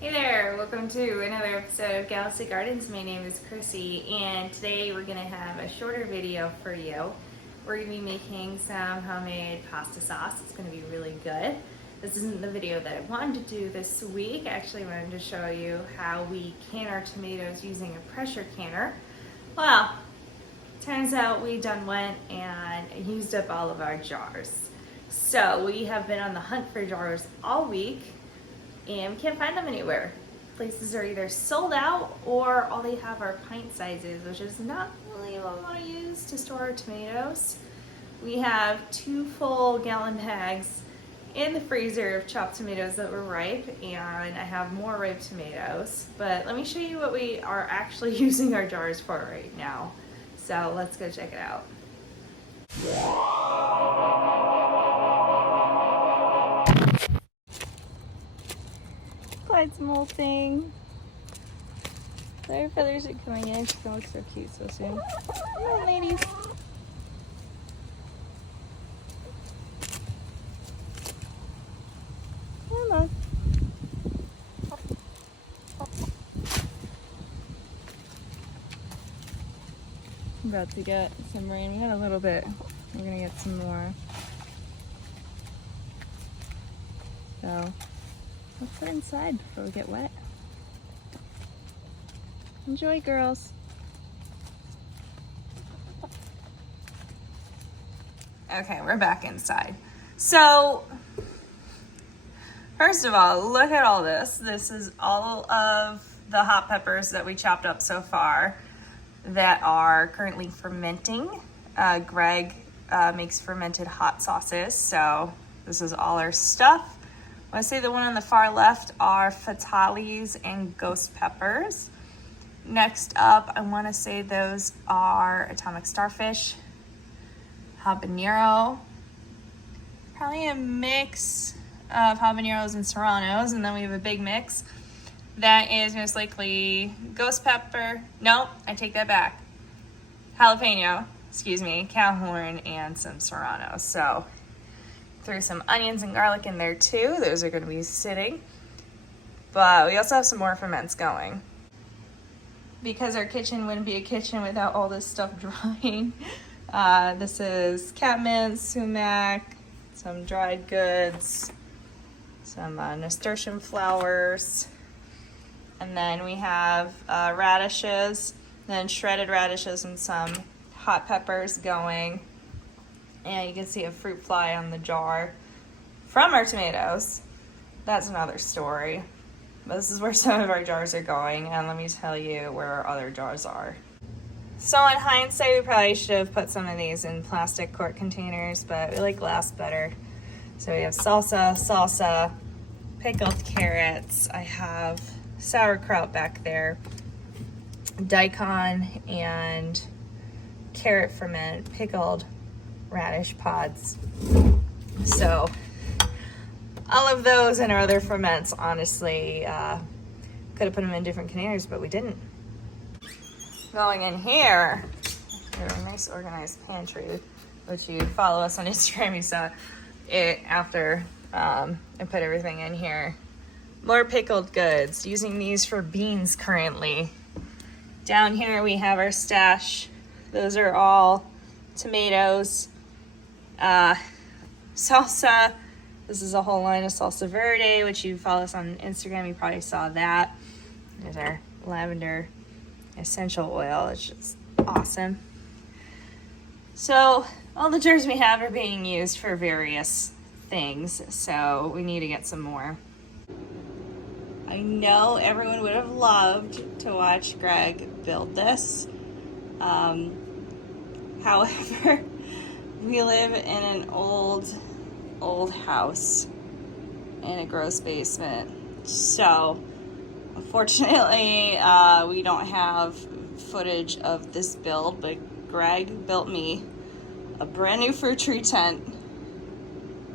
Hey there, welcome to another episode of Galaxy Gardens. My name is Chrissy, and today we're going to have a shorter video for you. We're going to be making some homemade pasta sauce. It's going to be really good. This isn't the video that I wanted to do this week. I actually wanted to show you how we can our tomatoes using a pressure canner. Well, turns out we done went and used up all of our jars. So we have been on the hunt for jars all week, and we can't find them anywhere. Places are either sold out or all they have are pint sizes, which is not really what we want to use to store our tomatoes. We have 2 full gallon bags in the freezer of chopped tomatoes that were ripe, and I have more ripe tomatoes. But let me show you what we are actually using our jars for right now. So let's go check it out. Clyde's molting. Their feathers are coming in. She's gonna look so cute so soon. Come on, ladies. Come on. I'm about to get some rain. We got a little bit. We're gonna get some more. So let's put it inside before we get wet. Enjoy, girls. Okay, we're back inside. So, first of all, look at all this. This is all of the hot peppers that we chopped up so far that are currently fermenting. Greg makes fermented hot sauces, so this is all our stuff. I want to say the one on the far left are fatales and ghost peppers. Next up, I want to say those are atomic starfish, habanero, probably a mix of habaneros and serranos, and then we have a big mix that is most likely ghost pepper. No, I take that back. Jalapeno, excuse me, cow horn, and some serranos. So threw some onions and garlic in there too. Those are going to be sitting. But we also have some more ferments going. Because our kitchen wouldn't be a kitchen without all this stuff drying. This is catmint, sumac, some dried goods, some nasturtium flowers, and then we have radishes, then shredded radishes and some hot peppers going. And you can see a fruit fly on the jar from our tomatoes. That's another story. But this is where some of our jars are going, and let me tell you where our other jars are. So in hindsight, we probably should have put some of these in plastic quart containers, but we like glass better. So we have salsa, pickled carrots. I have sauerkraut back there, daikon and carrot ferment, pickled radish pods. So all of those and our other ferments, honestly, could have put them in different containers, but we didn't. Going in here, we have a nice organized pantry, which you follow us on Instagram, you saw it after I put everything in here. More pickled goods, using these for beans currently. Down here we have our stash. Those are all tomatoes. Salsa. This is a whole line of salsa verde, which you follow us on Instagram, you probably saw that. There's our lavender essential oil, it's just awesome. So all the jars we have are being used for various things, so we need to get some more. I know everyone would have loved to watch Greg build this. However, we live in an old house in a gross basement. So unfortunately, we don't have footage of this build, but Greg built me a brand new fruit tree tent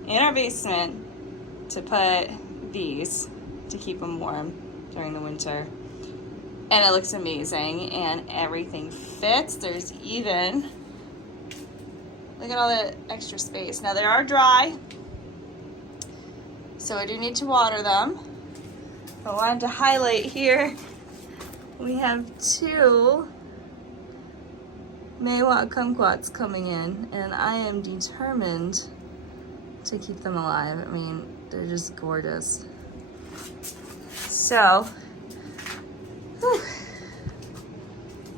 in our basement to put these to keep them warm during the winter. And it looks amazing, and everything fits. There's even, look at all the extra space. Now they are dry, so I do need to water them. I wanted to highlight here, we have 2 Maywa kumquats coming in, and I am determined to keep them alive. I mean, they're just gorgeous. So, whew.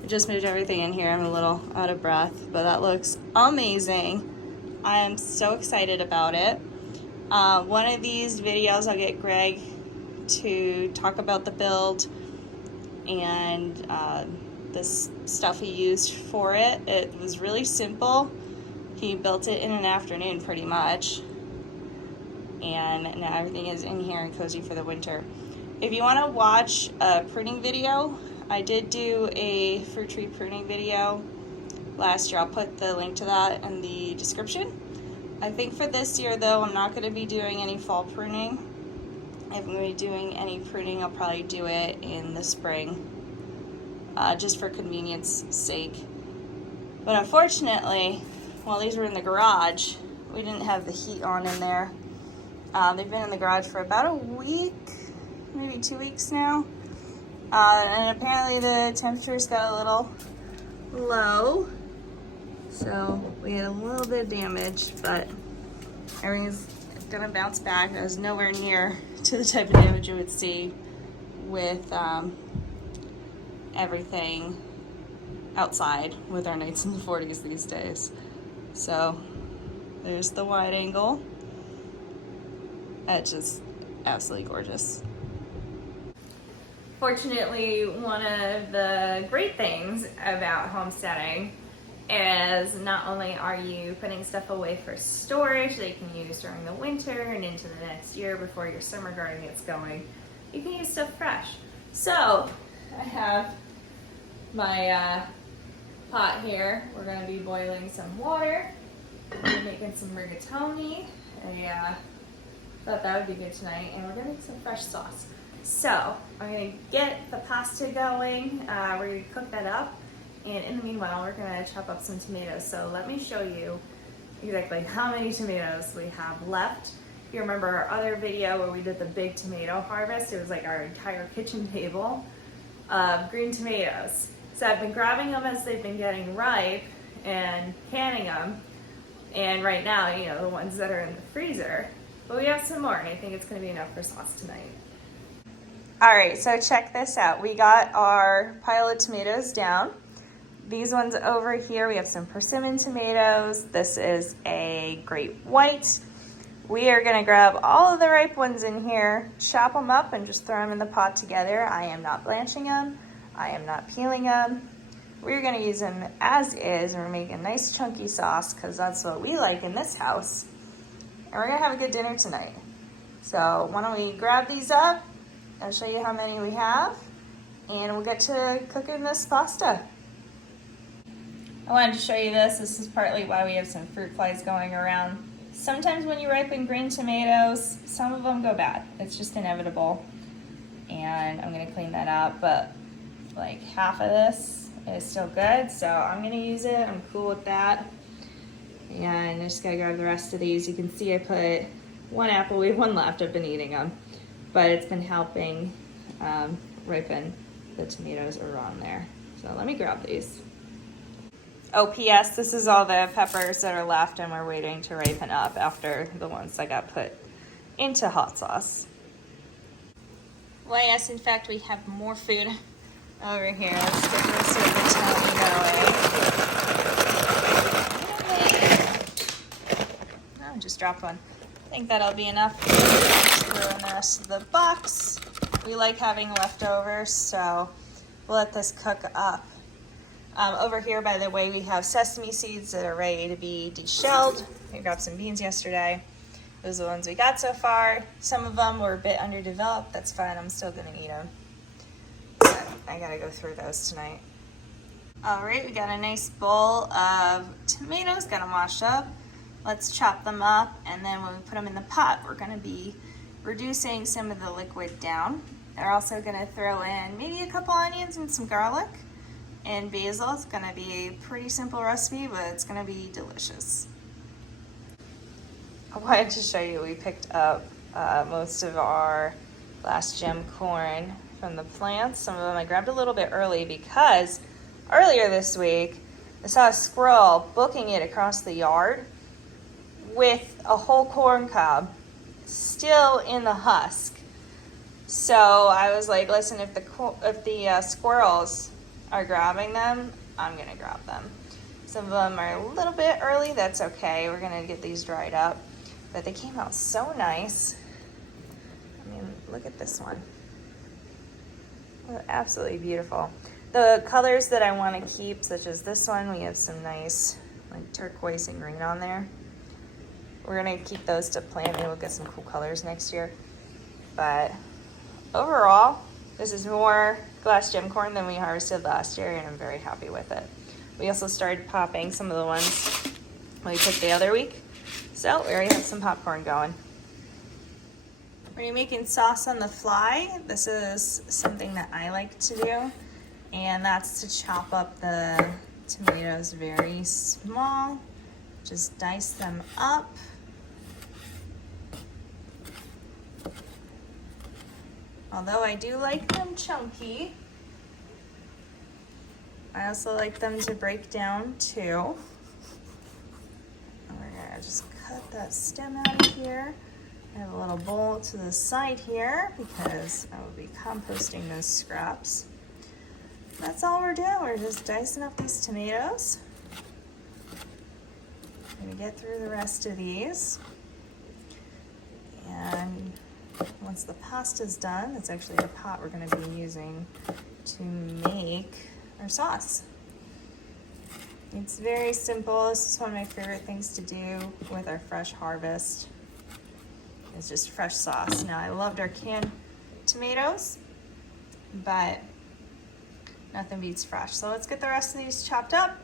I just moved everything in here. I'm a little out of breath, but that looks amazing. I am so excited about it. One of these videos, I'll get Greg to talk about the build and this stuff he used for it. It was really simple. He built it in an afternoon pretty much. And now everything is in here and cozy for the winter. If you want to watch a pruning video, I did do a fruit tree pruning video last year. I'll put the link to that in the description. I think for this year though, I'm not going to be doing any fall pruning. If I'm going to be doing any pruning, I'll probably do it in the spring, just for convenience sake. But unfortunately, while these were in the garage, we didn't have the heat on in there. They've been in the garage for about a week, maybe 2 weeks now. And apparently the temperatures got a little low. So we had a little bit of damage, but everything's gonna bounce back. It was nowhere near to the type of damage you would see with everything outside with our nights in the 40s these days. So there's the wide angle. It's just absolutely gorgeous. Fortunately, one of the great things about homesteading is not only are you putting stuff away for storage that you can use during the winter and into the next year before your summer garden gets going, you can use stuff fresh. So I have my pot here. We're going to be boiling some water. We're making some rigatoni. I thought that would be good tonight, and we're going to make some fresh sauce. So I'm going to get the pasta going. We're going to cook that up, and in the meanwhile we're going to chop up some tomatoes. So let me show you exactly how many tomatoes we have left. If you remember our other video where we did the big tomato harvest, it was like our entire kitchen table of green tomatoes. So I've been grabbing them as they've been getting ripe and canning them, and right now, you know, the ones that are in the freezer. But we have some more, and I think it's going to be enough for sauce tonight. All right, so check this out. We got our pile of tomatoes down. These ones over here, we have some persimmon tomatoes. This is a great white. We are going to grab all of the ripe ones in here, chop them up, and just throw them in the pot together. I am not blanching them. I am not peeling them. We're going to use them as is, and we're making a nice chunky sauce because that's what we like in this house. And we're gonna have a good dinner tonight. So why don't we grab these up? I'll show you how many we have, and we'll get to cooking this pasta. I wanted to show you this. This is partly why we have some fruit flies going around. Sometimes when you ripen green tomatoes, some of them go bad. It's just inevitable. And I'm gonna clean that up, but like half of this is still good, so I'm gonna use it. I'm cool with that. And I just gotta grab the rest of these. You can see I put one apple. We have one left. I've been eating them, but it's been helping ripen the tomatoes around there. So let me grab these. Oh, P.S. This is all the peppers that are left, and we're waiting to ripen up after the ones that got put into hot sauce. Well, yes, in fact, we have more food over here. Let's get this rigatoni going. Oh, just dropped one. I think that'll be enough. Just throw in the rest of the box. We like having leftovers, so we'll let this cook up. Over here, by the way, we have sesame seeds that are ready to be deshelled. We got some beans yesterday. Those are the ones we got so far. Some of them were a bit underdeveloped. That's fine. I'm still gonna eat them. But I gotta go through those tonight. All right, we got a nice bowl of tomatoes, got them washed up. Let's chop them up, and then when we put them in the pot, we're gonna be reducing some of the liquid down. They're also gonna throw in maybe a couple onions and some garlic and basil. It's gonna be a pretty simple recipe, but it's gonna be delicious. I wanted to show you, we picked up most of our glass gem corn from the plants. Some of them I grabbed a little bit early because earlier this week I saw a squirrel booking it across the yard with a whole corn cob still in the husk. So I was like, listen, if the squirrels are grabbing them, I'm gonna grab them. Some of them are a little bit early, that's okay. We're gonna get these dried up. But they came out so nice. I mean, look at this one. Absolutely beautiful. The colors that I want to keep, such as this one, we have some nice like turquoise and green on there. We're gonna keep those to plant. Maybe we'll get some cool colors next year. But overall, this is more glass gem corn than we harvested last year, and I'm very happy with it. We also started popping some of the ones we took the other week. So we already have some popcorn going. We're making sauce on the fly. This is something that I like to do, and that's to chop up the tomatoes very small. Just dice them up. Although I do like them chunky, I also like them to break down too. And we're gonna just cut that stem out of here. I have a little bowl to the side here because I will be composting those scraps. That's all we're doing. We're just dicing up these tomatoes. I'm gonna get through the rest of these. And once the pasta's done, that's actually the pot we're gonna be using to make our sauce. It's very simple. This is one of my favorite things to do with our fresh harvest. It's just fresh sauce. Now, I loved our canned tomatoes, but nothing beats fresh. So let's get the rest of these chopped up.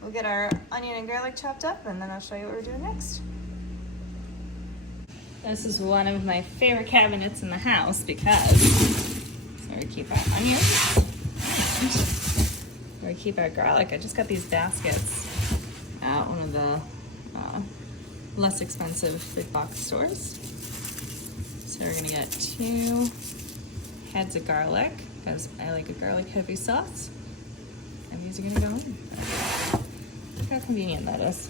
We'll get our onion and garlic chopped up, and then I'll show you what we're doing next. This is one of my favorite cabinets in the house because it's where we keep our onions and where we keep our garlic. I just got these baskets at one of the less expensive big box stores. So we're gonna get 2 heads of garlic because I like a garlic heavy sauce. And these are gonna go in. Look how convenient that is.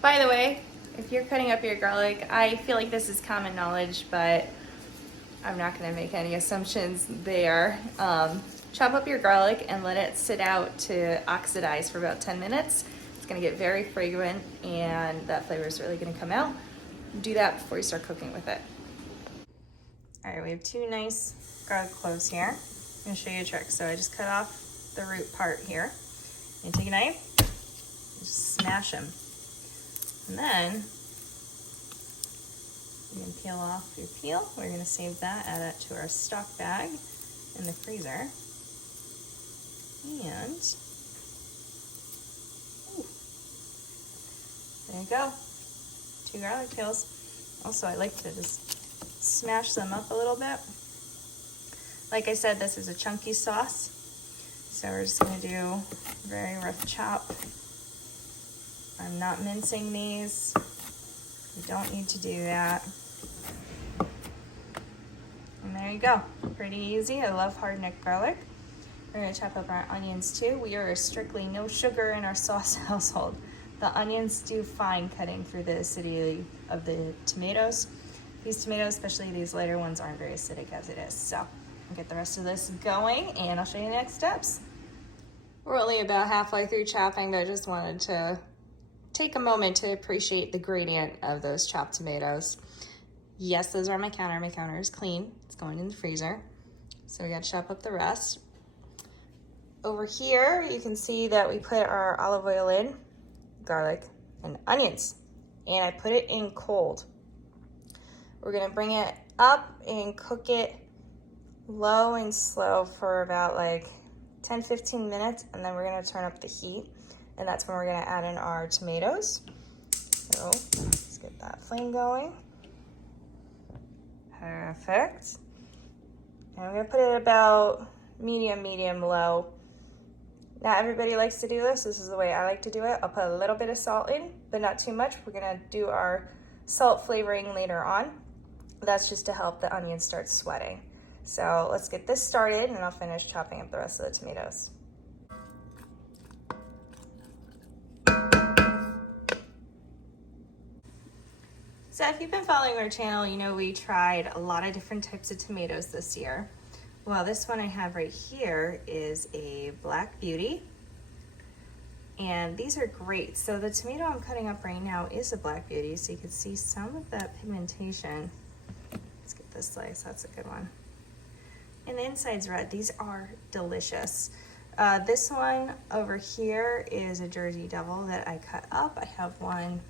By the way, if you're cutting up your garlic, I feel like this is common knowledge, but I'm not gonna make any assumptions there. Chop up your garlic and let it sit out to oxidize for about 10 minutes. It's gonna get very fragrant and that flavor is really gonna come out. Do that before you start cooking with it. All right, we have 2 nice garlic cloves here. I'm gonna show you a trick. So I just cut off the root part here. You take a knife, and just smash them. And then you can peel off your peel. We're gonna save that, add that to our stock bag in the freezer. And there you go. 2 garlic peels. Also, I like to just smash them up a little bit. Like I said, this is a chunky sauce. So we're just gonna do a very rough chop. I'm not mincing these. You don't need to do that. And there you go, pretty easy. I love hard-necked garlic. We're gonna chop up our onions too. We are strictly no sugar in our sauce household. The onions do fine cutting through the acidity of the tomatoes. These tomatoes, especially these lighter ones, aren't very acidic as it is. So I'll get the rest of this going and I'll show you the next steps. We're only about halfway through chopping, but I just wanted to take a moment to appreciate the gradient of those chopped tomatoes. Yes, those are on my counter. My counter is clean. It's going in the freezer. So we gotta chop up the rest. Over here, you can see that we put our olive oil in, garlic, and onions. And I put it in cold. We're gonna bring it up and cook it low and slow for about like 10-15 minutes, and then we're gonna turn up the heat, and that's when we're gonna add in our tomatoes. So let's get that flame going. Perfect. And I'm gonna put it about medium low. Not everybody likes to do this. This is the way I like to do it. I'll put a little bit of salt in, but not too much. We're gonna do our salt flavoring later on. That's just to help the onions start sweating. So let's get this started and I'll finish chopping up the rest of the tomatoes. So if you've been following our channel, you know we tried a lot of different types of tomatoes this year. Well, this one I have right here is a Black Beauty. And these are great. So the tomato I'm cutting up right now is a Black Beauty, so you can see some of that pigmentation. Let's get this slice, that's a good one. And the inside's red. These are delicious. This one over here is a Jersey Devil that I cut up. I have one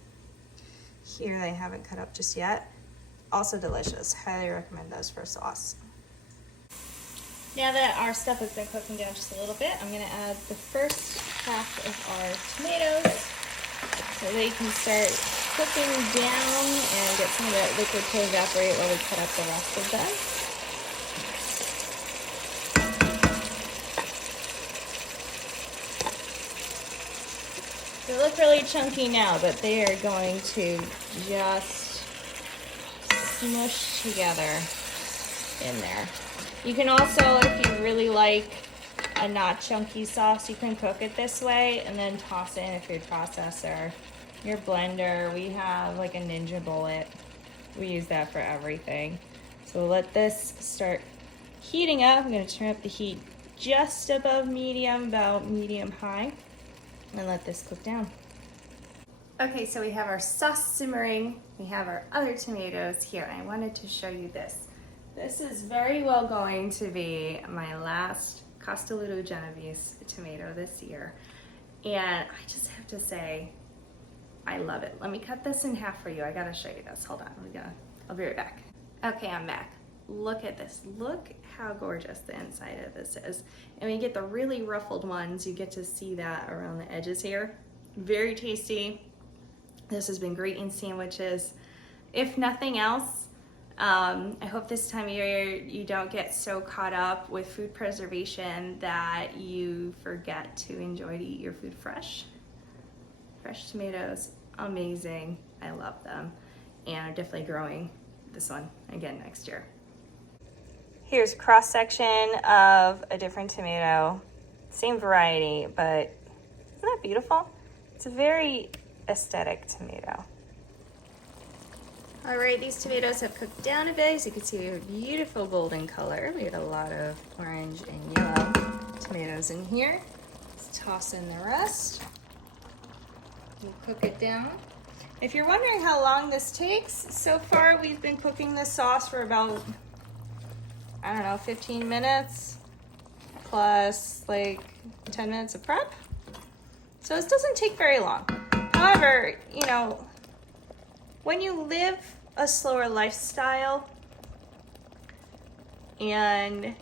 here that I haven't cut up just yet. Also delicious. Highly recommend those for sauce. Now that our stuff has been cooking down just a little bit, I'm going to add the first half of our tomatoes so they can start cooking down and get some of that liquid to evaporate while we cut up the rest of them. They look really chunky now, but they are going to just smush together in there. You can also, if you really like a not chunky sauce, you can cook it this way and then toss it in a food processor, your blender. We have like a Ninja Bullet. We use that for everything. So let this start heating up. I'm going to turn up the heat just above medium, about medium high, and let this cook down. Okay, so we have our sauce simmering. We have our other tomatoes here, and I wanted to show you this. This is very well going to be my last Castelluto Genovese tomato this year. And I just have to say, I love it. Let me cut this in half for you. I gotta show you this. Hold on, I'll be right back. Okay, I'm back. Look at this. Look how gorgeous the inside of this is. And when you get the really ruffled ones, you get to see that around the edges here. Very tasty. This has been great in sandwiches. If nothing else, I hope this time of year you don't get so caught up with food preservation that you forget to enjoy to eat your food fresh. Fresh tomatoes, amazing. I love them. And I'm definitely growing this one again next year. Here's a cross section of a different tomato. Same variety, but isn't that beautiful? It's a very aesthetic tomato. All right, these tomatoes have cooked down a bit. As you can see, a beautiful golden color. We had a lot of orange and yellow tomatoes in here. Let's toss in the rest. We'll cook it down. If you're wondering how long this takes, so far we've been cooking this sauce for about, I don't know, 15 minutes plus like 10 minutes of prep. So this doesn't take very long. However, you know, when you live a slower lifestyle and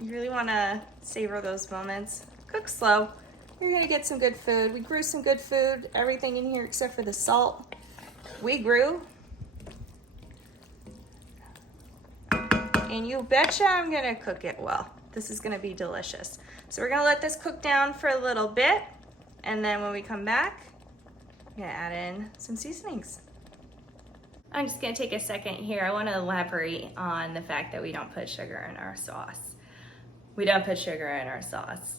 you really want to savor those moments, cook slow. You're going to get some good food. We grew some good food, everything in here except for the salt. We grew. And you betcha I'm going to cook it well. This is going to be delicious. So we're going to let this cook down for a little bit. And then when we come back, I'm going to add in some seasonings. I'm just gonna take a second here. I wanna elaborate on the fact that we don't put sugar in our sauce. We don't put sugar in our sauce.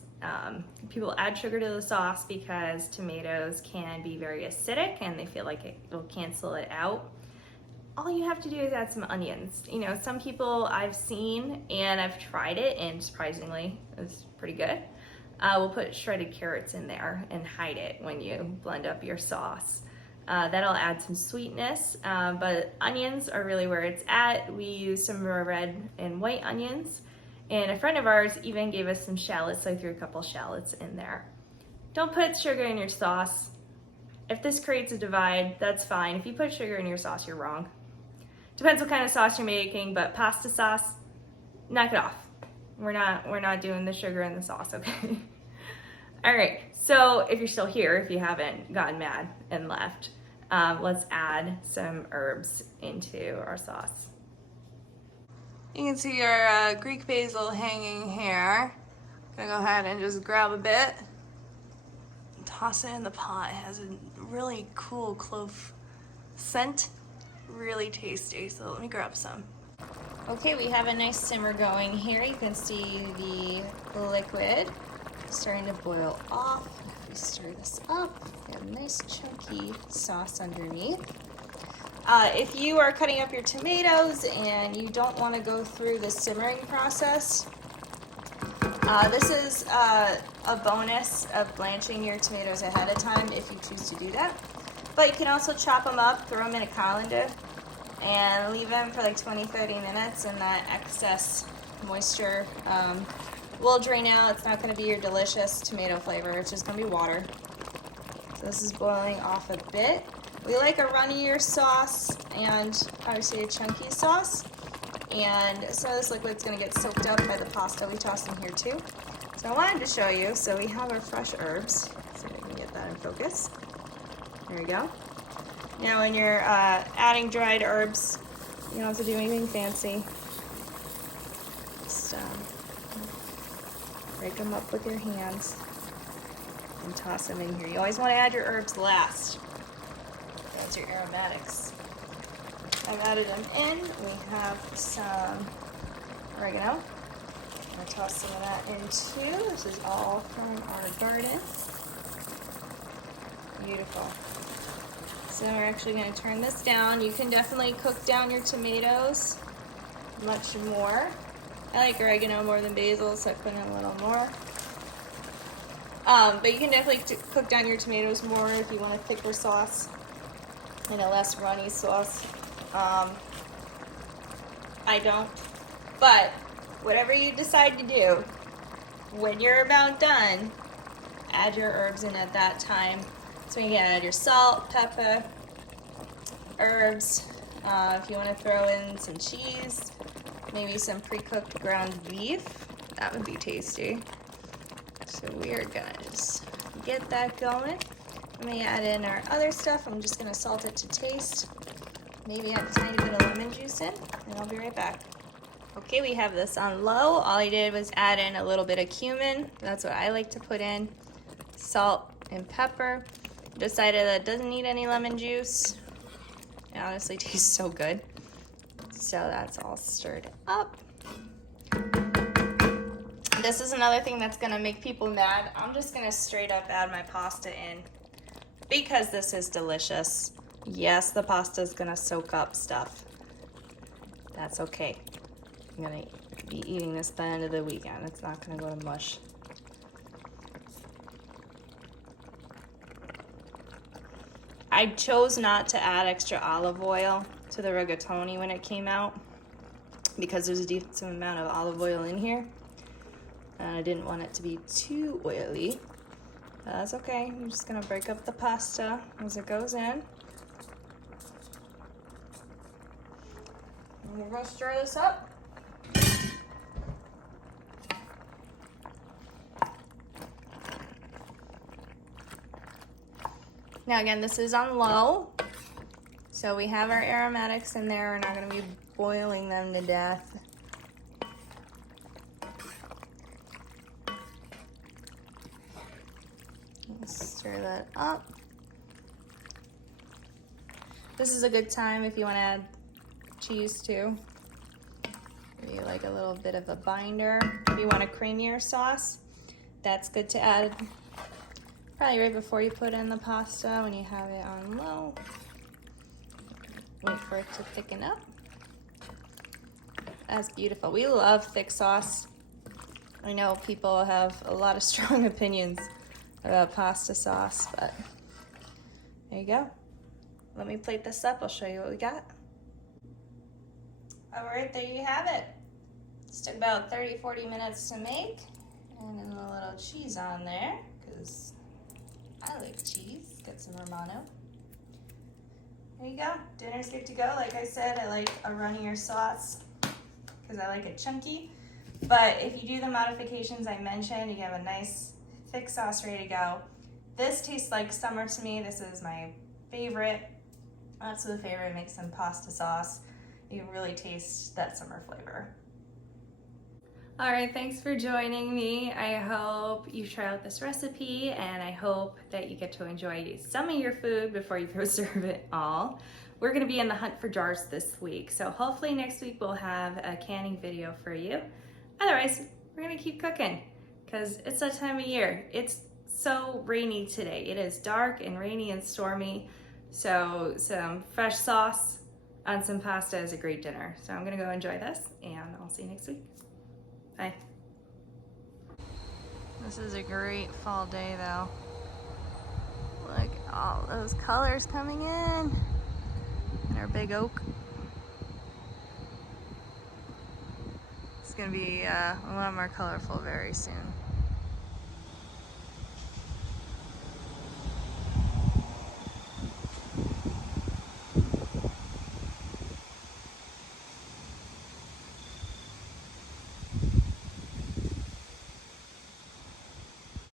People add sugar to the sauce because tomatoes can be very acidic and they feel like it will cancel it out. All you have to do is add some onions. You know, some people I've seen and I've tried it and surprisingly it's pretty good. We'll put shredded carrots in there and hide it when you blend up your sauce. That'll add some sweetness, but onions are really where it's at. We use some red and white onions, and a friend of ours even gave us some shallots, so I threw a couple shallots in there. Don't put sugar in your sauce. If this creates a divide, that's fine. If you put sugar in your sauce, you're wrong. Depends what kind of sauce you're making, but pasta sauce, knock it off. We're not doing the sugar in the sauce, okay? All right, so if you're still here, if you haven't gotten mad and left, let's add some herbs into our sauce. You can see our Greek basil hanging here. I'm gonna go ahead and just grab a bit and toss it in the pot. It has a really cool clove scent. really tasty. So let me grab some. Okay, we have a nice simmer going here. You can see the liquid starting to boil off. If we stir this up, we have a nice chunky sauce underneath. If you are cutting up your tomatoes and you don't want to go through the simmering process, this is a bonus of blanching your tomatoes ahead of time if you choose to do that. But you can also chop them up, throw them in a colander, and leave them for like 20-30 minutes, and that excess moisture will drain out. It's not going to be your delicious tomato flavor. It's just going to be water. So this is boiling off a bit. We like a runnier sauce and obviously a chunky sauce. And so this liquid's going to get soaked up by the pasta we tossed in here too. So I wanted to show you. So we have our fresh herbs. So we can get that in focus. There we go. Now when you're adding dried herbs, you don't have to do anything fancy. Just break them up with your hands and toss them in here. You always want to add your herbs last. That's your aromatics. I've added them in. We have some oregano. I'm going to toss some of that in too. This is all from our garden. Beautiful. So we're actually going to turn this down. You can definitely cook down your tomatoes much more. I like oregano more than basil, so I put in a little more. But you can definitely cook down your tomatoes more if you want a thicker sauce and a less runny sauce. I don't. But whatever you decide to do, when you're about done, add your herbs in at that time. So you can add your salt, pepper, herbs. If you want to throw in some cheese, maybe some pre-cooked ground beef, that would be tasty. So we are gonna just get that going. Let me add in our other stuff. I'm just gonna salt it to taste. Maybe add a tiny bit of lemon juice in, and I'll be right back. Okay, we have this on low. All I did was add in a little bit of cumin. That's what I like to put in. Salt and pepper. Decided that it doesn't need any lemon juice. It honestly tastes so good. So that's all stirred up. This is another thing that's gonna make people mad. I'm just gonna straight up add my pasta in because this is delicious. Yes, the pasta is gonna soak up stuff. That's okay. I'm gonna be eating this by the end of the weekend. It's not gonna go to mush. I chose not to add extra olive oil to the rigatoni when it came out because there's a decent amount of olive oil in here. And I didn't want it to be too oily. But that's okay. I'm just gonna break up the pasta as it goes in. And we're gonna stir this up. Now again, this is on low. So we have our aromatics in there. We're not gonna be boiling them to death. Let's stir that up. This is a good time if you wanna add cheese too. Maybe like a little bit of a binder. If you want a creamier sauce, that's good to add probably right before you put in the pasta when you have it on low. Wait for it to thicken up. That's beautiful. We love thick sauce. I know people have a lot of strong opinions about pasta sauce, but there you go. Let me plate this up. I'll show you what we got. All right, there you have it. Just took about 30-40 minutes to make. And then a little cheese on there, because I like cheese. Get some Romano. There you go. Dinner's good to go. Like I said, I like a runnier sauce because I like it chunky. But if you do the modifications I mentioned, you have a nice thick sauce ready to go. This tastes like summer to me. This is my favorite. Absolute favorite. Make some pasta sauce. You really taste that summer flavor. All right, thanks for joining me. I hope you try out this recipe, and I hope that you get to enjoy some of your food before you preserve it all. we're gonna be in the hunt for jars this week. So hopefully next week we'll have a canning video for you. Otherwise, we're gonna keep cooking because it's that time of year. It's so rainy today. It is dark and rainy and stormy. So some fresh sauce on some pasta is a great dinner. So I'm gonna go enjoy this and I'll see you next week. Bye. This is a great fall day though. Look at all those colors coming in. And our big oak. It's gonna be a lot more colorful very soon.